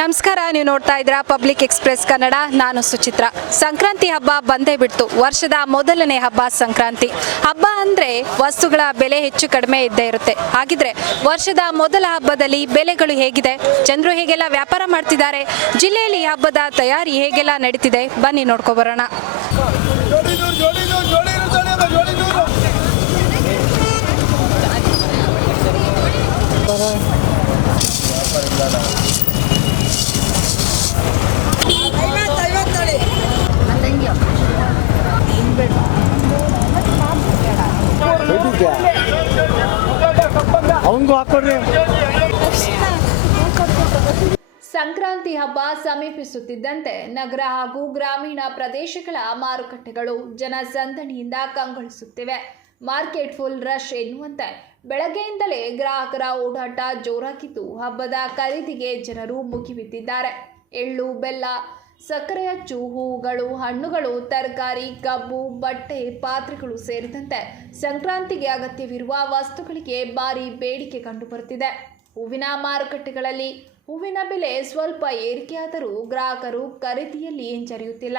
ನಮಸ್ಕಾರ, ನೀವು ನೋಡ್ತಾ ಇದ್ದೀರಾ ಪಬ್ಲಿಕ್ ಎಕ್ಸ್‌ಪ್ರೆಸ್ ಕನ್ನಡ. ನಾನು ಸುಚಿತ್ರಾ. ಸಂಕ್ರಾಂತಿ ಹಬ್ಬ ಬಂದೇ ಬಿಡ್ತು. ವರ್ಷದ ಮೊದಲನೇ ಹಬ್ಬ ಸಂಕ್ರಾಂತಿ ಹಬ್ಬ ಅಂದ್ರೆ ವಸ್ತುಗಳ ಬೆಲೆ ಹೆಚ್ಚು ಕಡಿಮೆ ಇದ್ದೇ ಇರುತ್ತೆ. ಹಾಗಿದ್ರೆ ವರ್ಷದ ಮೊದಲ ಹಬ್ಬದಲ್ಲಿ ಬೆಲೆಗಳು ಹೇಗಿದೆ, ಜನರು ಹೇಗೆಲ್ಲ ವ್ಯಾಪಾರ ಮಾಡ್ತಿದ್ದಾರೆ, ಜಿಲ್ಲೆಯಲ್ಲಿ ಈ ಹಬ್ಬದ ತಯಾರಿ ಹೇಗೆಲ್ಲ ನಡೀತಿದೆ, ಬನ್ನಿ ನೋಡ್ಕೊ ಬರೋಣ. ಸಂಕ್ರಾಂತಿ ಹಬ್ಬ ಸಮೀಪಿಸುತ್ತಿದ್ದಂತೆ ನಗರ ಹಾಗೂ ಗ್ರಾಮೀಣ ಪ್ರದೇಶಗಳ ಮಾರುಕಟ್ಟೆಗಳು ಜನಸಂದಣಿಯಿಂದ ಕಂಗೊಳಿಸುತ್ತಿವೆ. ಮಾರ್ಕೆಟ್ ಫುಲ್ ರಶ್ ಎನ್ನುವಂತೆ ಬೆಳಗ್ಗೆಯಿಂದಲೇ ಗ್ರಾಹಕರ ಓಡಾಟ ಜೋರಾಗಿದ್ದು, ಹಬ್ಬದ ಖರೀದಿಗೆ ಜನರು ಮುಗಿಬಿದ್ದಿದ್ದಾರೆ. ಎಳ್ಳು, ಬೆಲ್ಲ, ಸಕ್ಕರೆ ಅಚ್ಚು, ಹೂವುಗಳು, ಹಣ್ಣುಗಳು, ತರಕಾರಿ, ಕಬ್ಬು, ಬಟ್ಟೆ, ಪಾತ್ರೆಗಳು ಸೇರಿದಂತೆ ಸಂಕ್ರಾಂತಿಗೆ ಅಗತ್ಯವಿರುವ ವಸ್ತುಗಳಿಗೆ ಭಾರಿ ಬೇಡಿಕೆ ಕಂಡುಬರುತ್ತಿದೆ. ಹೂವಿನ ಮಾರುಕಟ್ಟೆಗಳಲ್ಲಿ ಹೂವಿನ ಬೆಲೆ ಸ್ವಲ್ಪ ಏರಿಕೆಯಾದರೂ ಗ್ರಾಹಕರು ಖರೀದಿಯಲ್ಲಿ ಹಿಂಜರಿಯುತ್ತಿಲ್ಲ.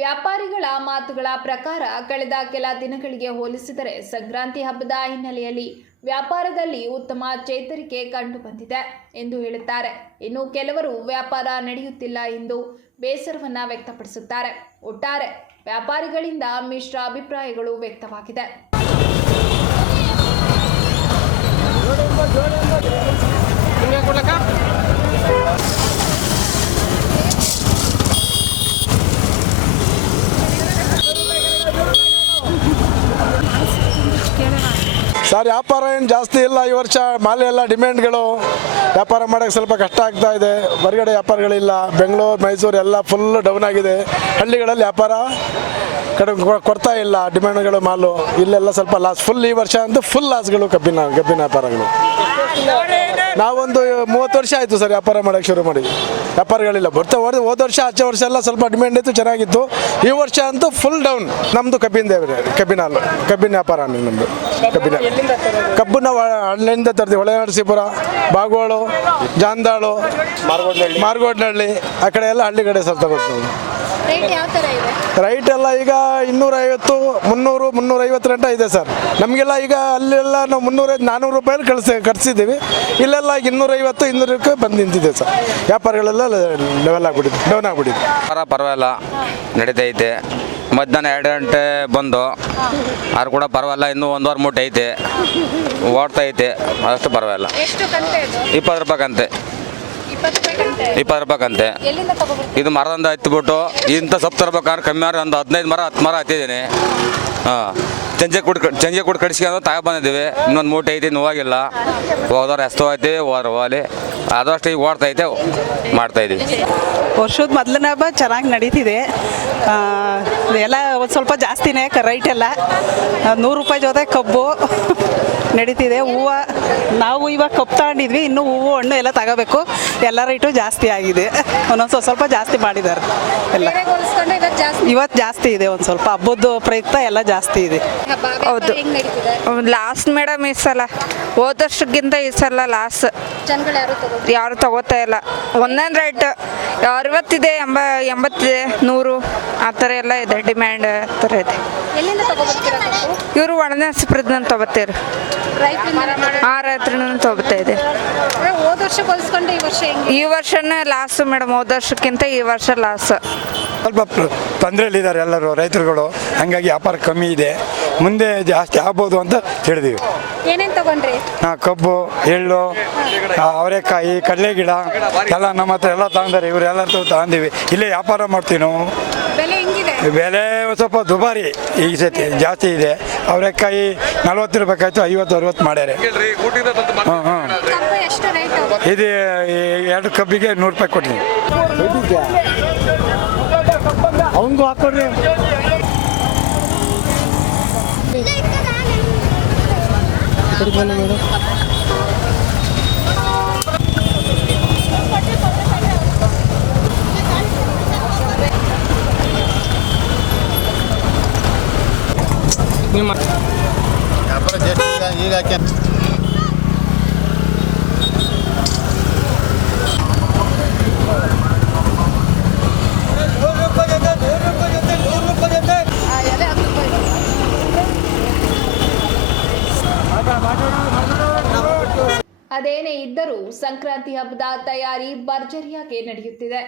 ವ್ಯಾಪಾರಿಗಳ ಮಾತುಗಳ ಪ್ರಕಾರ ಕಳೆದ ಕೆಲ ದಿನಗಳಿಗೆ ಹೋಲಿಸಿದರೆ ಸಂಕ್ರಾಂತಿ ಹಬ್ಬದ ಹಿನ್ನೆಲೆಯಲ್ಲಿ ವ್ಯಾಪಾರದಲ್ಲಿ ಉತ್ತಮ ಚೇತರಿಕೆ ಕಂಡುಬಂದಿದೆ ಎಂದು ಹೇಳುತ್ತಾರೆ. ಇನ್ನು ಕೆಲವರು ವ್ಯಾಪಾರ ನಡೆಯುತ್ತಿಲ್ಲ ಎಂದು ಬೇಸರವನ್ನ ವ್ಯಕ್ತಪಡಿಸುತ್ತಾರೆ. ಒಟ್ಟಾರೆ ವ್ಯಾಪಾರಿಗಳಿಂದ ಮಿಶ್ರ ಅಭಿಪ್ರಾಯಗಳು ವ್ಯಕ್ತವಾಗಿದೆ. ಸರ್, ವ್ಯಾಪಾರ ಏನು ಜಾಸ್ತಿ ಇಲ್ಲ ಈ ವರ್ಷ. ಮಾಲೆ ಎಲ್ಲ ಡಿಮ್ಯಾಂಡ್ಗಳು, ವ್ಯಾಪಾರ ಮಾಡೋಕ್ಕೆ ಸ್ವಲ್ಪ ಕಷ್ಟ ಆಗ್ತಾ ಇದೆ. ಹೊರಗಡೆ ವ್ಯಾಪಾರಗಳಿಲ್ಲ. ಬೆಂಗಳೂರು, ಮೈಸೂರು ಎಲ್ಲ ಫುಲ್ ಡೌನ್ ಆಗಿದೆ. ಹಳ್ಳಿಗಳಲ್ಲಿ ವ್ಯಾಪಾರ ಕೊಡ್ತಾ ಇಲ್ಲ. ಡಿಮ್ಯಾಂಡ್ಗಳು ಮಾಲು ಇಲ್ಲೆಲ್ಲ ಸ್ವಲ್ಪ ಲಾಸ್. ಫುಲ್ ಈ ವರ್ಷ ಅಂತೂ ಫುಲ್ ಲಾಸ್ಗಳು. ಕಬ್ಬಿನ ವ್ಯಾಪಾರಗಳು. ನಾವೊಂದು 30 ವರ್ಷ ಆಯಿತು ಸರ್ ವ್ಯಾಪಾರ ಮಾಡೋಕ್ಕೆ ಶುರು ಮಾಡಿ. ವ್ಯಾಪಾರಗಳಿಲ್ಲ. ಹೋದ ವರ್ಷ ಆಚೆ ವರ್ಷ ಎಲ್ಲ ಸ್ವಲ್ಪ ಡಿಮ್ಯಾಂಡ್ ಇತ್ತು, ಚೆನ್ನಾಗಿತ್ತು. ಈ ವರ್ಷ ಅಂತೂ ಫುಲ್ ಡೌನ್. ನಮ್ಮದು ಕಬ್ಬಿನ ವ್ಯಾಪಾರ. ನಮ್ಮದು ಕಬ್ಬು ನಾವು ಹಳ್ಳಿಯಿಂದ ತರ್ತೀವಿ. ಹೊಳೆ ನರಸೀಪುರ, ಬಾಗೋಳು, ಜಾಂದಾಳು, ಮಾರ್ಗೋಡ್ನಹಳ್ಳಿ ಆ ಕಡೆ ಎಲ್ಲ ಹಳ್ಳಿ ಕಡೆ ಸರ್ ತಗೊಳ್ತೀವಿ. ರೈಟ್ ಎಲ್ಲ ಈಗ 250, 300, 350 ಗಂಟ ಇದೆ ಸರ್. ನಮಗೆಲ್ಲ ಈಗ ಅಲ್ಲೆಲ್ಲ ನಾವು 300-400 ರೂಪಾಯಲ್ಲಿ ಕಟ್ಸಿದ್ದೀವಿ. ಇಲ್ಲೆಲ್ಲ 250, 200ಕ್ಕೆ ಬಂದು ನಿಂತಿದೆ ಸರ್. ವ್ಯಾಪಾರಗಳೆಲ್ಲ ಲೆವೆಲ್ ಆಗ್ಬಿಟ್ಟಿದೆ, ಡೌನ್ ಆಗ್ಬಿಟ್ಟಿದೆ. ಪರವಾಗಿಲ್ಲ, ನಡೀತೈತೆ. ಮಧ್ಯಾಹ್ನ 2 ಗಂಟೆ ಬಂದು ಅದು ಕೂಡ ಪರವಾಗಿಲ್ಲ. ಇನ್ನೂ 1 ವಾರ ಮೂಟೆ ಐತೆ, ಓಡ್ತೈತೆ. ಅಷ್ಟು ಪರವಾಗಿಲ್ಲ. 20 ರೂಪಾಯಿ ಕಂತೆ. 20 ರೂಪಾಯಿ ಕಂತೆ. ಇದು ಮರದಿಂದ ಹತ್ಬಿಟ್ಟು ಇಂಥ ಸೊಪ್ಪು ತರ್ಬೇಕಾದ್ರೆ ಕಮ್ಮಿ ಒಂದು 15 ಮರ 10 ಮರ ಹತ್ತಿದ್ದೀನಿ. ಚಂಜೆ ಕೊಟ್ಟು ಕಡಿಸ್ಕೊಂಡು ತಗೊಬಂದಿದ್ದೀವಿ. ಇನ್ನೊಂದು ಮೂಟೆ ಐತಿ, ನೋವಾಗಿಲ್ಲ. ಹೋದವ್ರು ಎಸ್ತೋ ಐತಿ, ಹೋಲಿ ಆದಷ್ಟು ಈಗ ಓಡ್ತೈತೆ, ಮಾಡ್ತಾಯಿದ್ದೀವಿ. ವರ್ಷದ ಮೊದಲನೇ ಹಬ್ಬ ಚೆನ್ನಾಗಿ ನಡೀತಿದೆ. ಎಲ್ಲ ಒಂದು ಸ್ವಲ್ಪ ಜಾಸ್ತಿನೇ ರೈಟ್ ಎಲ್ಲ. 100 ರೂಪಾಯಿ ಜೊತೆ ಕಬ್ಬು ನಡೀತಿದೆ. ಹೂವು ನಾವು ಇವಾಗ ಕಬ್ಬು ತಗೊಂಡಿದ್ವಿ, ಇನ್ನೂ ಹೂವು ಹಣ್ಣು ಎಲ್ಲ ತಗೋಬೇಕು. ಎಲ್ಲ ರೈಟು ಜಾಸ್ತಿ ಆಗಿದೆ. ಒಂದೊಂದು ಸ್ವಲ್ಪ ಜಾಸ್ತಿ ಮಾಡಿದ್ದಾರೆ ಎಲ್ಲ. ಇವತ್ತು ಜಾಸ್ತಿ ಇದೆ, ಒಂದು ಸ್ವಲ್ಪ ಹಬ್ಬದ ಪ್ರಯುಕ್ತ ಎಲ್ಲ ಜಾಸ್ತಿ ಇದೆ. ಹೌದು, ಲಾಸ್ಟ್ ಮೇಡಮ್ ಈ ಸಲ ಹೋದ ವರ್ಷಕ್ಕಿಂತ ಈ ಸಲ ಲಾಸ್. ಯಾರು ತಗೋತಾ ಇಲ್ಲ. ಒಂದೊಂದು ರೇಟ್ 60 ಇದೆ, 80 ಇದೆ, 100 ಆ ಥರ ಎಲ್ಲ ಇದೆ. ಡಿಮ್ಯಾಂಡ್ ಆ ಥರ ಇದೆ. ಇವರು ಒಣನರಸೀಪುರದಿಂದ ತಗೋತೀರಿ. ರೈತರಿಂದ ತಗೋತಾ ಇದೆ. ಈ ವರ್ಷನೇ ಲಾಸ್ ಮೇಡಮ್. ಹೋದ ವರ್ಷಕ್ಕಿಂತ ಈ ವರ್ಷ ಲಾಸ್. ಸ್ವಲ್ಪ ತೊಂದರೆಯಲ್ಲಿದ್ದಾರೆ ಎಲ್ಲರೂ ರೈತರುಗಳು. ಹಾಗಾಗಿ ವ್ಯಾಪಾರ ಕಮ್ಮಿ ಇದೆ. ಮುಂದೆ ಜಾಸ್ತಿ ಆಗ್ಬೋದು ಅಂತ ತಿಳಿದೀವಿ. ಏನೇನು ತಗೊಂಡ್ರಿ? ಕಬ್ಬು, ಎಳ್ಳು, ಅವರೆಕಾಯಿ, ಕಡಲೆ ಗಿಡ ಎಲ್ಲ ನಮ್ಮ ಹತ್ರ ಎಲ್ಲ ತಗೊಂಡಾರೆ. ಇವರೆಲ್ಲ ತಗೊಂಡಿವಿ. ಇಲ್ಲೇ ವ್ಯಾಪಾರ ಮಾಡ್ತೀವಿ ನಾವು. ಬೆಲೆ ಸ್ವಲ್ಪ ದುಬಾರಿ ಈ ಸತಿ ಜಾಸ್ತಿ ಇದೆ. ಅವರೆಕಾಯಿ 40 ರೂಪಾಯಿ ಆಯಿತು, 50-60 ಮಾಡ್ಯಾರೆ. ಇದು 2 ಕಬ್ಬಿಗೆ 100 ರೂಪಾಯಿ ಕೊಡ್ತೀನಿ. ಅವನಿಗೂ ಹಾಕೊಡ್ರಿ. ನಿಮ್ಮ ಈಗ ಅದೇನೇ ಇದ್ದರೂ ಸಂಕ್ರಾಂತಿ ಹಬ್ಬದ ತಯಾರಿ ಭರ್ಜರಿಯಾಗಿ ನಡೆಯುತ್ತಿದೆ.